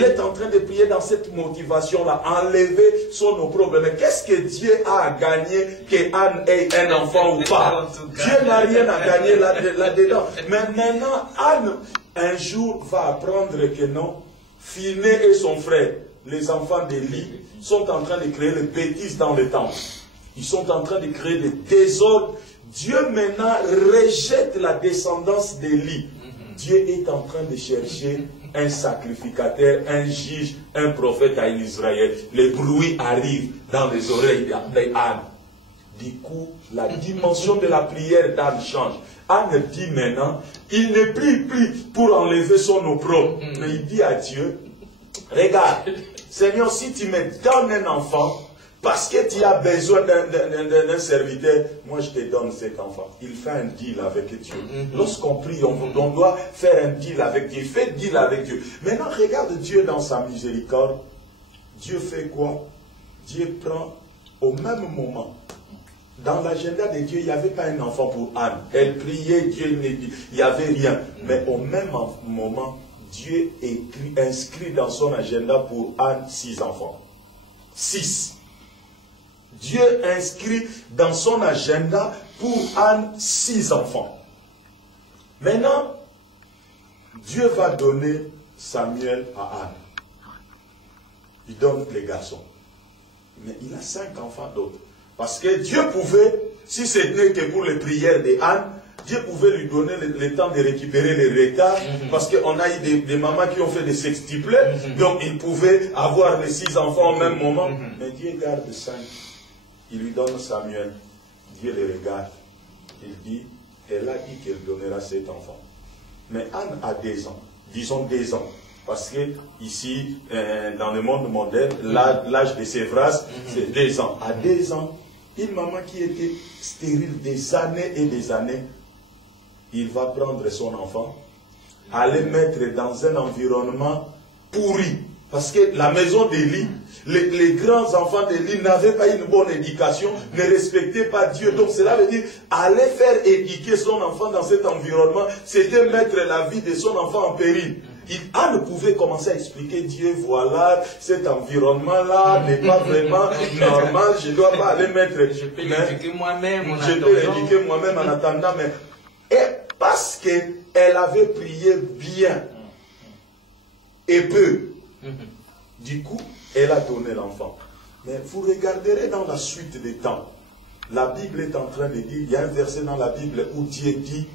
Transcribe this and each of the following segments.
Il est en train de prier dans cette motivation-là, enlever son opprobre. Mais qu'est-ce que Dieu a à gagner que Anne ait un enfant ou pas? Dieu n'a rien à gagner là-dedans. Mais maintenant, Anne, un jour, va apprendre que non, Phiné et son frère, les enfants d'Élie, sont en train de créer les bêtises dans le temple. Ils sont en train de créer des désordres. Dieu maintenant rejette la descendance d'Élie. Dieu est en train de chercher un sacrificateur, un juge, un prophète à Israël. Les bruits arrivent dans les oreilles d'Anne. Du coup, la dimension de la prière d'Anne change. Anne dit maintenant, il ne prie plus pour enlever son opprobre. Mais il dit à Dieu, regarde, Seigneur, si tu me donnes un enfant, parce que tu as besoin d'un serviteur, moi je te donne cet enfant. Il fait un deal avec Dieu. Lorsqu'on prie, on doit faire un deal avec Dieu. Fais deal avec Dieu. Maintenant, regarde Dieu dans sa miséricorde. Dieu fait quoi? Dieu prend au même moment. Dans l'agenda de Dieu, il n'y avait pas un enfant pour Anne. Elle priait, Dieu ne dit, il n'y avait rien. Mais au même moment, Dieu inscrit dans son agenda pour Anne 6 enfants. 6. Dieu inscrit dans son agenda pour Anne 6 enfants. Maintenant, Dieu va donner Samuel à Anne. Il donne les garçons. Mais il a 5 enfants d'autres. Parce que Dieu pouvait, si ce n'était que pour les prières d'Anne, Dieu pouvait lui donner le temps de récupérer les retards. Parce qu'on a eu des mamans qui ont fait des sextuplets. Donc il pouvait avoir les 6 enfants au même moment. Mais Dieu garde 5. Il lui donne Samuel. Dieu les regarde. Il dit, elle a dit qu'elle donnera cet enfant. Mais Anne a 2 ans. Disons 2 ans. Parce que ici, dans le monde moderne, l'âge de sévrage, c'est 2 ans. À 2 ans, une maman qui était stérile des années et des années, il va prendre son enfant, aller mettre dans un environnement pourri. Parce que la maison d'Élie, les grands enfants d'Élie n'avaient pas une bonne éducation, ne respectaient pas Dieu. Donc cela veut dire, aller faire éduquer son enfant dans cet environnement, c'était mettre la vie de son enfant en péril. Anne pouvait commencer à expliquer Dieu, voilà, cet environnement-là n'est pas vraiment normal, je ne dois pas aller mettre... Je peux l'éduquer moi-même en attendant. Mais, et parce qu'elle avait prié bien et peu, du coup, elle a donné l'enfant. Mais vous regarderez dans la suite des temps, la Bible est en train de dire, il y a un verset dans la Bible où Dieu dit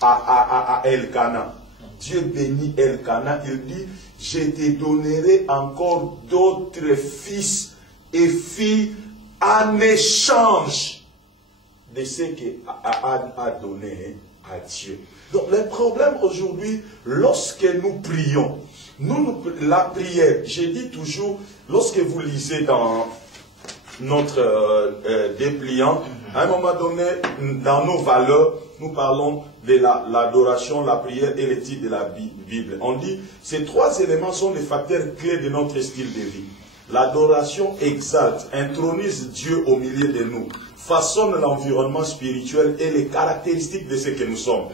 à Elkana, Dieu bénit Elkana, il dit, je te donnerai encore d'autres fils et filles en échange de ce qu'Anne a donné à Dieu. Donc le problème aujourd'hui, lorsque nous prions, la prière, j'ai dit toujours, lorsque vous lisez dans notre dépliant, à un moment donné, dans nos valeurs, nous parlons de l'adoration, la prière et l'étude de la Bible. On dit, ces 3 éléments sont les facteurs clés de notre style de vie. L'adoration exalte, intronise Dieu au milieu de nous, façonne l'environnement spirituel et les caractéristiques de ce que nous sommes.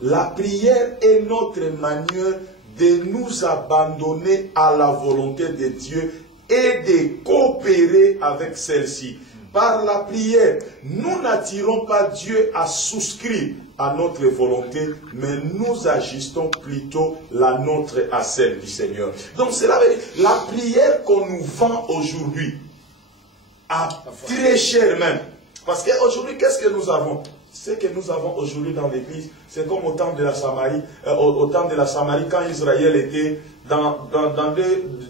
La prière est notre manière de nous abandonner à la volonté de Dieu et de coopérer avec celle-ci. Par la prière, nous n'attirons pas Dieu à souscrire à notre volonté, mais nous ajustons plutôt la nôtre à celle du Seigneur. Donc cela veut dire, la prière qu'on nous vend aujourd'hui, à très cher même, parce qu'aujourd'hui, qu'est-ce que nous avons? Ce que nous avons aujourd'hui dans l'église, c'est comme au temps de la Samarie, quand Israël était dans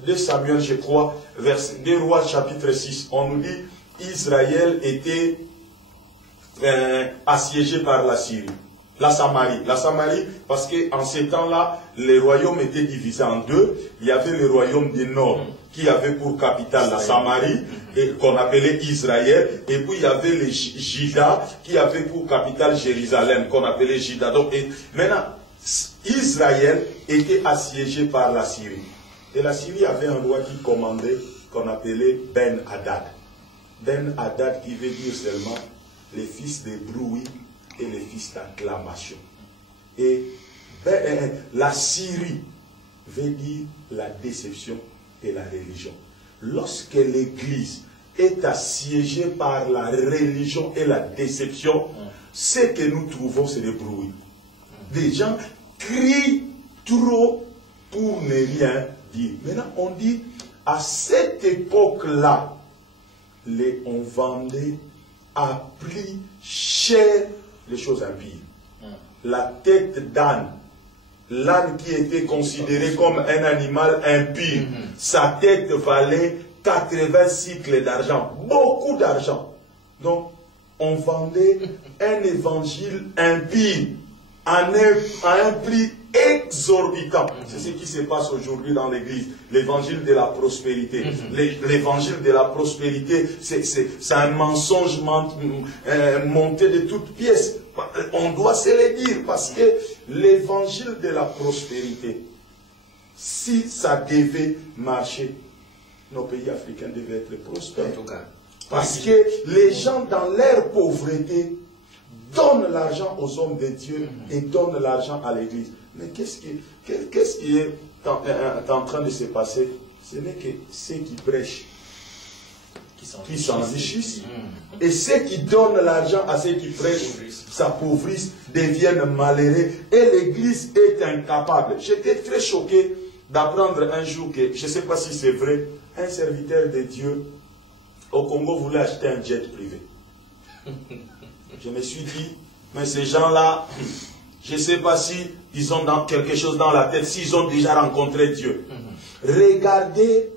2 Samuel, je crois, verset 2 Rois chapitre 6, on nous dit, Israël était assiégé par la Syrie. La Samarie, parce qu'en ces temps-là, les royaumes étaient divisés en 2. Il y avait le royaume du Nord, qui avait pour capitale la Samarie, qu'on appelait Israël, et puis il y avait les Juda, qui avait pour capitale Jérusalem, qu'on appelait Juda. Donc, maintenant, Israël était assiégé par la Syrie. Et la Syrie avait un roi qui commandait, qu'on appelait Ben-Hadad. Ben-Hadad qui veut dire seulement les fils de bruit et les fils d'acclamation. Et la Syrie veut dire la déception et la religion. Lorsque l'Église est assiégée par la religion et la déception, ce que nous trouvons, c'est des bruits. Des gens crient trop pour ne rien dire. Maintenant, on dit, à cette époque-là, on vendait à prix cher les choses impies. La tête d'âne, l'âne qui était considéré comme un animal impie, sa tête valait 80 cycles d'argent, beaucoup d'argent. Donc, on vendait un évangile impie à un prix exorbitant. C'est ce qui se passe aujourd'hui dans l'église. L'évangile de la prospérité. L'évangile de la prospérité, c'est un mensonge monté de toutes pièces. On doit se le dire parce que l'évangile de la prospérité, si ça devait marcher, nos pays africains devaient être prospères. En tout cas. Parce que les gens dans leur pauvreté donnent l'argent aux hommes de Dieu et donnent l'argent à l'église. Mais qu'est-ce qui est en train de se passer? Ce n'est que ceux qui prêchent qui s'enrichissent. Et ceux qui donnent l'argent à ceux qui prêchent s'appauvrissent, deviennent malheureux. Et l'église est incapable. J'étais très choqué d'apprendre un jour que, je ne sais pas si c'est vrai, un serviteur de Dieu au Congo voulait acheter un jet privé. Je me suis dit, mais ces gens-là, je ne sais pas si ils ont quelque chose dans la tête, s'ils ont déjà rencontré Dieu. Regardez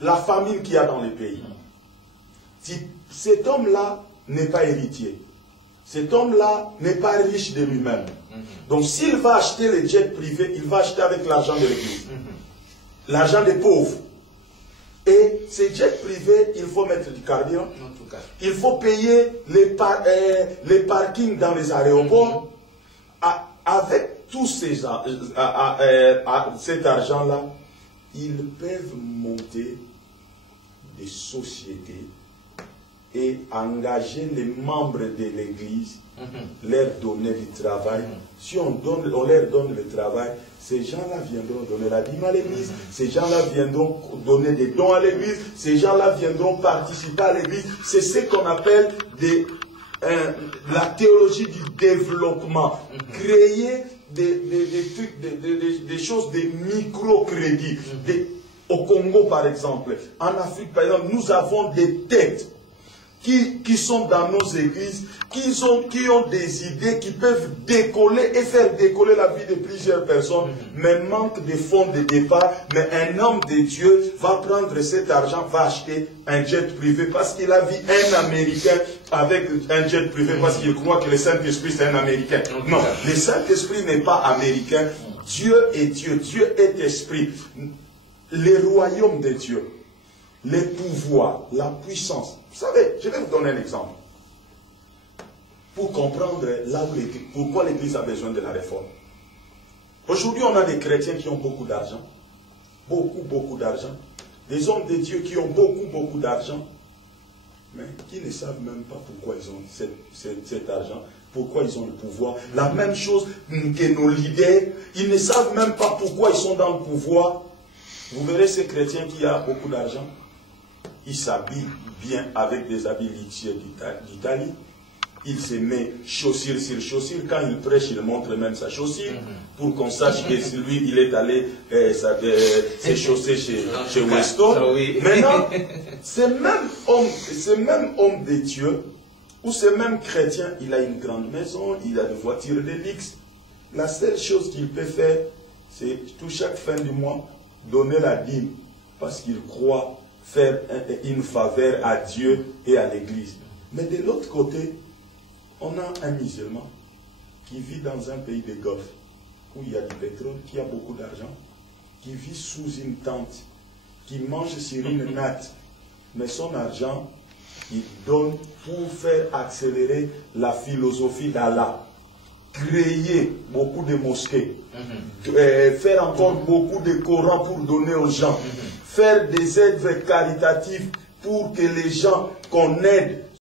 la famine qu'il y a dans les pays. Cet homme-là n'est pas héritier. Cet homme-là n'est pas riche de lui-même. Donc s'il va acheter le jet privé, il va acheter avec l'argent de l'église. L'argent des pauvres. Et ces jets privés, il faut mettre du carburant. Il faut payer les parkings dans les aéroports. Avec tout cet argent-là, ils peuvent monter des sociétés et engager les membres de l'église, leur donner du travail. Si on leur donne le travail, ces gens-là viendront donner la dîme à l'église, ces gens-là viendront donner des dons à l'église, ces gens-là viendront participer à l'église. C'est ce qu'on appelle la théologie du développement. Créer des choses, des microcrédits. Au Congo, par exemple, en Afrique, par exemple, nous avons des têtes qui sont dans nos églises, qui ont des idées qui peuvent décoller et faire décoller la vie de plusieurs personnes, mais manque de fonds de départ. Mais un homme de Dieu va prendre cet argent, va acheter un jet privé parce qu'il a vu un Américain avec un jet privé parce qu'il croit que le Saint-Esprit c'est un Américain. Non, le Saint-Esprit n'est pas américain. Dieu est Dieu, Dieu est esprit. Le royaume de Dieu, les pouvoirs, la puissance. Vous savez, je vais vous donner un exemple. Pour comprendre pourquoi l'Église a besoin de la réforme. Aujourd'hui, on a des chrétiens qui ont beaucoup d'argent. Beaucoup d'argent. Des hommes de Dieu qui ont beaucoup d'argent. Mais qui ne savent même pas pourquoi ils ont cet argent. Pourquoi ils ont le pouvoir. La même chose que nos leaders. Ils ne savent même pas pourquoi ils sont dans le pouvoir. Vous verrez ces chrétiens qui ont beaucoup d'argent. Ils s'habillent bien avec des habits litiers d'Italie. Il se met chaussure sur chaussure. Quand il prêche, il montre même sa chaussure pour qu'on sache que lui, il est allé se chausser chez Weston. Maintenant, ce même homme de Dieu, ou ce même chrétien, il a une grande maison, il a des voitures de luxe. La seule chose qu'il peut faire, c'est chaque fin du mois, donner la dîme, parce qu'il croit faire une faveur à Dieu et à l'Église. Mais de l'autre côté, on a un musulman qui vit dans un pays de Golfe, où il y a du pétrole, qui a beaucoup d'argent, qui vit sous une tente, qui mange sur une natte, mais son argent, il donne pour faire accélérer la philosophie d'Allah, créer beaucoup de mosquées, faire encore beaucoup de Corans pour donner aux gens, faire des œuvres caritatives pour que les gens qu'on aide